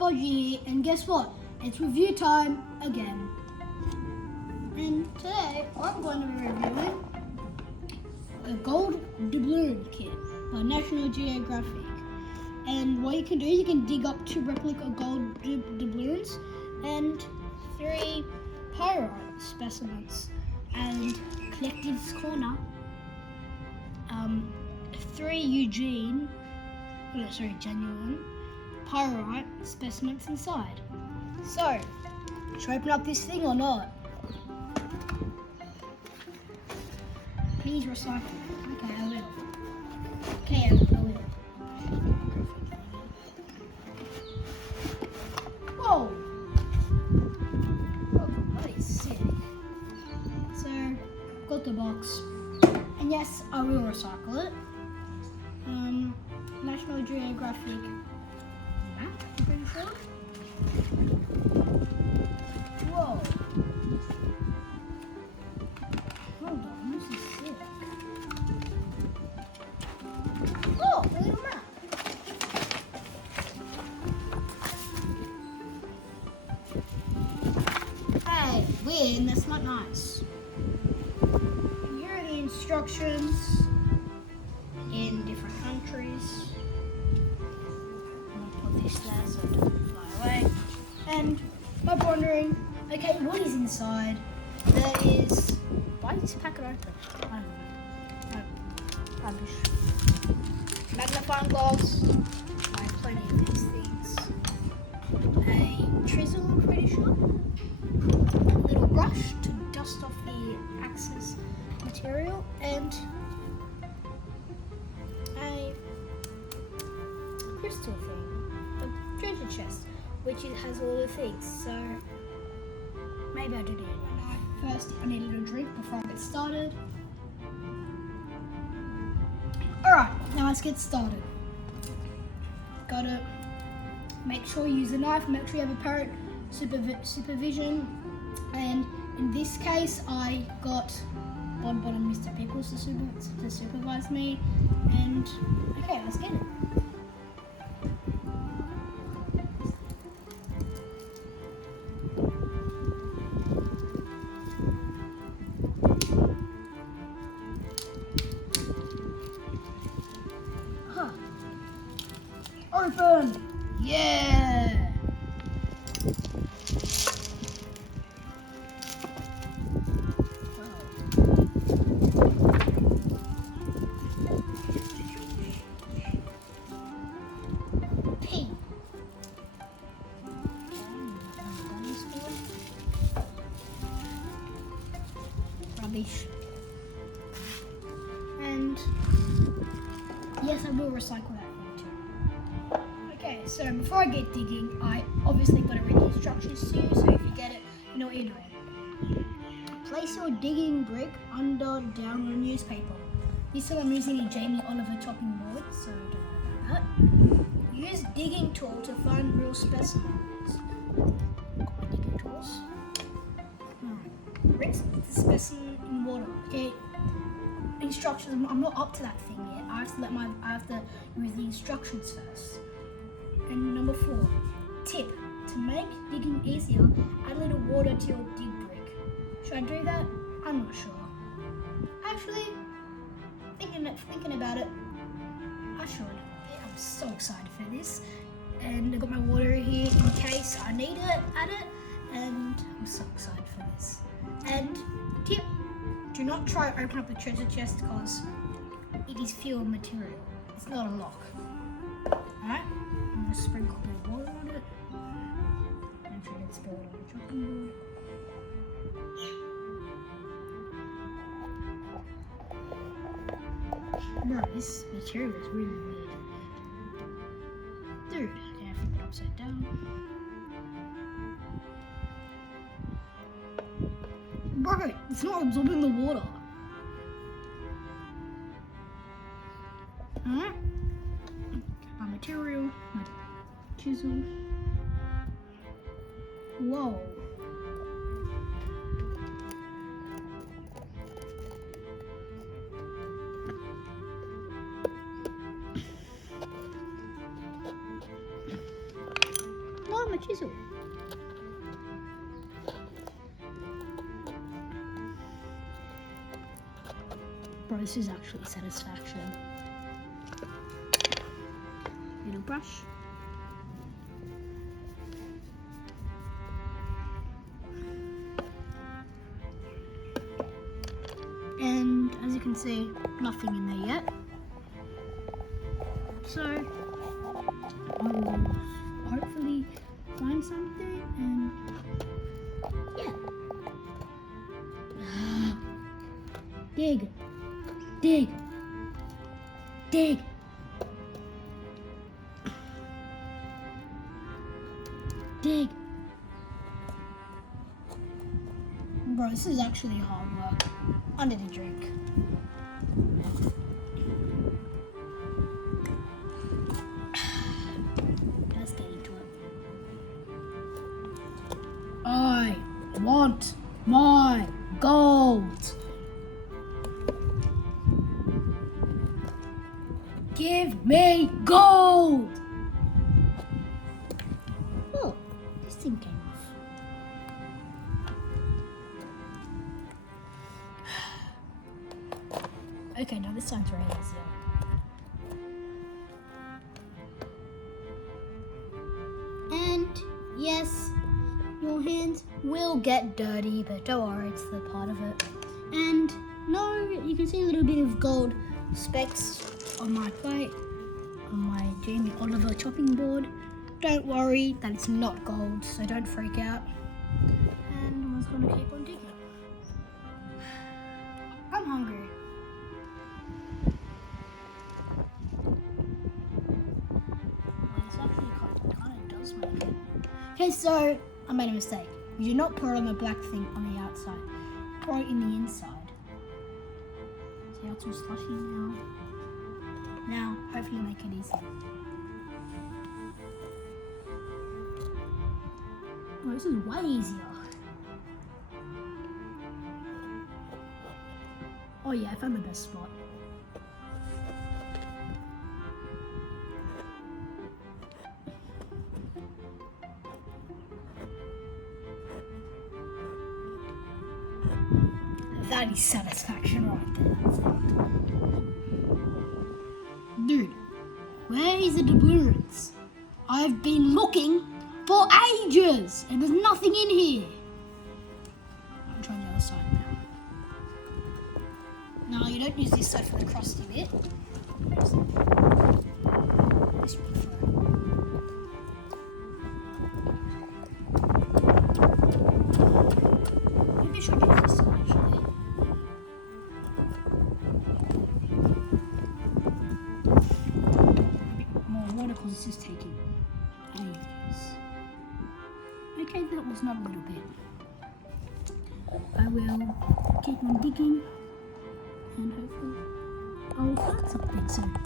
Podgy here, and guess what? It's review time again. And today I'm going to be reviewing a gold doubloon kit by National Geographic. And what you can do, you can dig up 2 replica gold doubloons and 3 pyrite specimens, and Collective's Corner, 3 genuine pyrite specimens inside. So, should I open up this thing or not? Please recycle. Okay, I will. Okay, I will. Whoa! Oh, that is sick. So, got the box. And yes, I will recycle it. National Geographic map, I'm pretty sure. Whoa. Hold on, this is sick. Oh, a little map. Hey, weird, that's not nice. Here are the instructions in different countries. I'm gonna put this there so it doesn't fly away. And I'm wondering, okay, what is inside? There is, why is this packet open? I don't know. Rubbish. Magnifying glass. I have plenty of these things. A chisel, I'm pretty sure. A little brush to dust off the excess material, and a crystal thing, a treasure chest, which it has all the things. So maybe I do need it right now. First, I need a little drink before I get started. Alright, now let's get started. Gotta make sure you use a knife, make sure you have a parent supervision, and in this case I got bottom Mr. Pickles to supervise me, and okay, let's get it. Open! Yeah! P. Rubbish. And yes, I will recycle that. Okay, so before I get digging, I obviously got to read the instructions to you, so if you get it, you know what you're doing. Place your digging brick under down on newspaper. This time I'm using a Jamie Oliver chopping board, so don't worry about that. Use digging tool to find real specimens. Got my digging tools. Rinse the specimen in water. Okay, instructions, I'm not up to that thing yet. I have to use the instructions first. And number 4, tip: to make digging easier, add a little water to your dig brick. Should I do that? I'm not sure. Actually, thinking about it, I should. I'm so excited for this. And I got my water here in case I need it, add it, and I'm so excited for this. And tip: do not try to open up the treasure chest because it is filled with material. It's not a lock. Alright? I'm going to sprinkle a bit of water on it. Make sure it's spilled on the chopping board. Bro, this material is really weird. Dude, I have to flip it upside down. Bro, it's not absorbing the water. Alright? My material, my chisel. Whoa. chisel. Bro, this is actually satisfaction. Little brush. And as you can see, nothing in there yet. So I will hopefully find something and yeah. Dig. Dig. Dig. Dig. Bro, this is actually hard work. I need a drink. Let's get into it. I want my gold. Give me gold. Oh, this thing came off. Okay, now this sounds very easier. And yes, your hands will get dirty, but don't worry, it's the part of it. And no, you can see a little bit of gold specks on my plate, on my Jamie Oliver chopping board. Don't worry that it's not gold, so don't freak out. And I'm just gonna keep on digging. I'm hungry. Okay, so I made a mistake. You do not pour on the black thing on the outside. Pour it in the inside. See how it's all slushy now? Now, hopefully make it easy. Oh, this is way easier. Oh yeah, I found the best spot. That is satisfaction right there. Dude, where is the doubloons? I've been looking for ages and there's nothing in here. I'm trying the other side now. No, you don't use this side for the crusty bit. This one for maybe I should use this side actually. Because this is taking ages. Okay, that was not a little bit. I will keep on digging and hopefully I'll find something soon.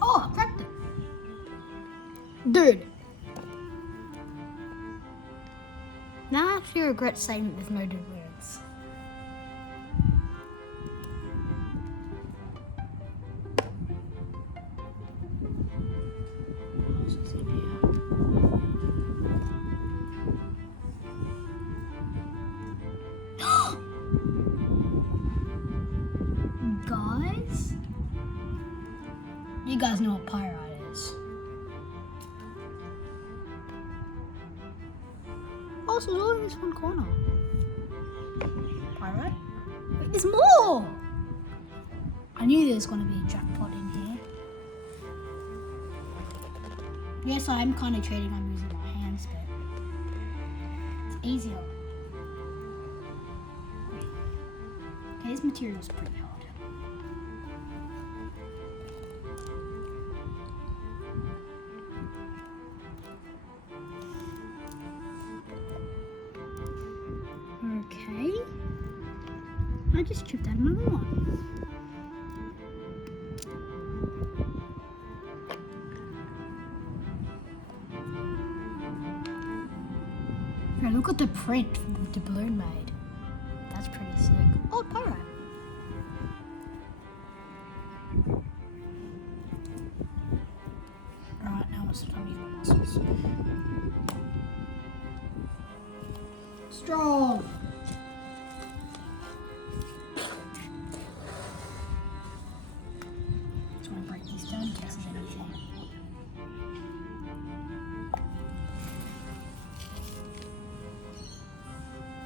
Oh, I cracked it. Dude. Now I actually regret saying it with no doubloons. Guys? You guys know what pyrite is. Oh, so there's only this one corner. Pyrite? Wait, there's more! I knew there was going to be a jackpot in here. Yes, I am kind of trading on using my hands, but it's easier. Okay, this material is pretty hard. just chipped out another one. Yeah, look at the print the balloon made. That's pretty sick. Oh, pyrite. Alright, now it's time to use my muscles. Strong! Just want to break these down in case there's anything.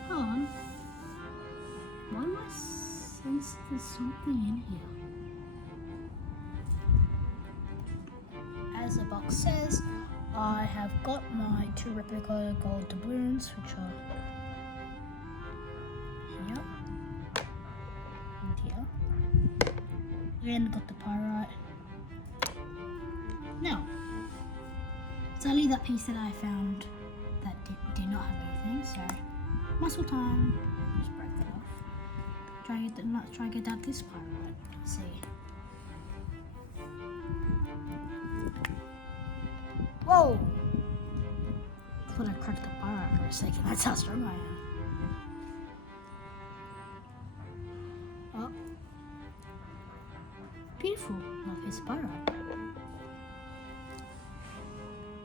Hold on. Why do I sense there's something in here? As the box says, I have got my 2 replica gold doubloons, which are here and here. And got the pyrite. Now, sadly that piece that I found that did not have anything, so muscle time. Just break that off. Try and get out this pyrite. Let's see. Whoa! I thought I cracked the pyrite for a second. That's how strong I am. Oh. Beautiful. Another piece of pyrite.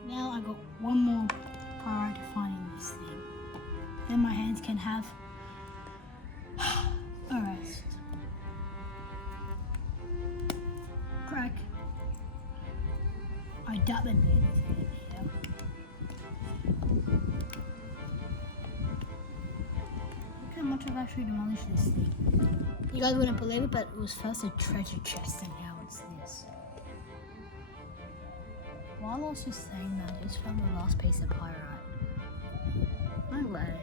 Now I got one more pyrite to find in this thing. Then my hands can have a rest. Crack. I doubt there'd be anything in here. Look how much I've actually demolished this thing. You guys wouldn't believe it, but it was first a treasure chest and now it's this. While I was just saying that, I just found the last piece of pyrite. No way.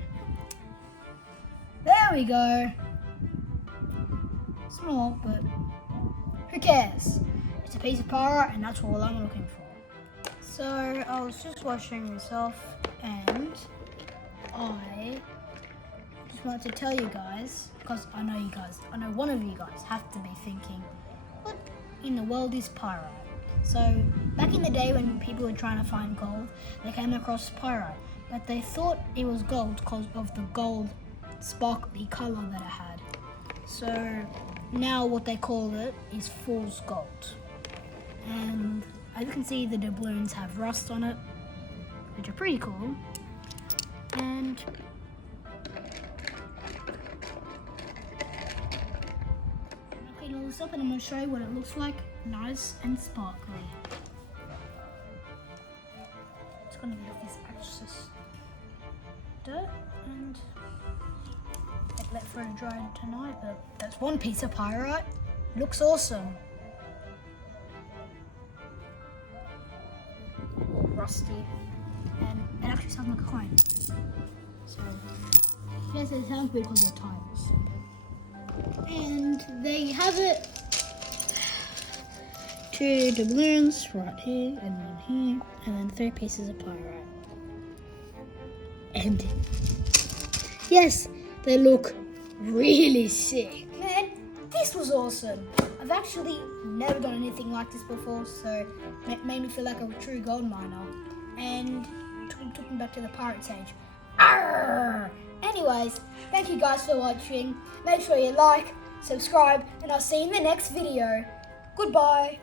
There we go. Small, but who cares? It's a piece of pyrite and that's all I'm looking for. So I was just washing myself and I just wanted to tell you guys, because I know one of you guys have to be thinking, what in the world is pyrite? So back in the day when people were trying to find gold, they came across pyrite, but they thought it was gold because of the gold sparkly color that it had. So now what they call it is fool's gold. And as you can see, the doubloons have rust on it, which are pretty cool. And I'll clean all this up and I'm going to show you what it looks like, nice and sparkly. It's going to get off this excess dirt and let it dry tonight, but that's one piece of pyrite. Looks awesome. Rusty, and it actually sounds like a coin. So, yes, it sounds weird because of the tiles. And there you have it. 2 doubloons right here, and one here, and then 3 pieces of pyrite. And yes, they look really sick. Man, this was awesome. I've actually never done anything like this before, so it made me feel like a true gold miner. And took me back to the pirate age. Arrgh! Anyways, thank you guys for watching. Make sure you like, subscribe, and I'll see you in the next video. Goodbye.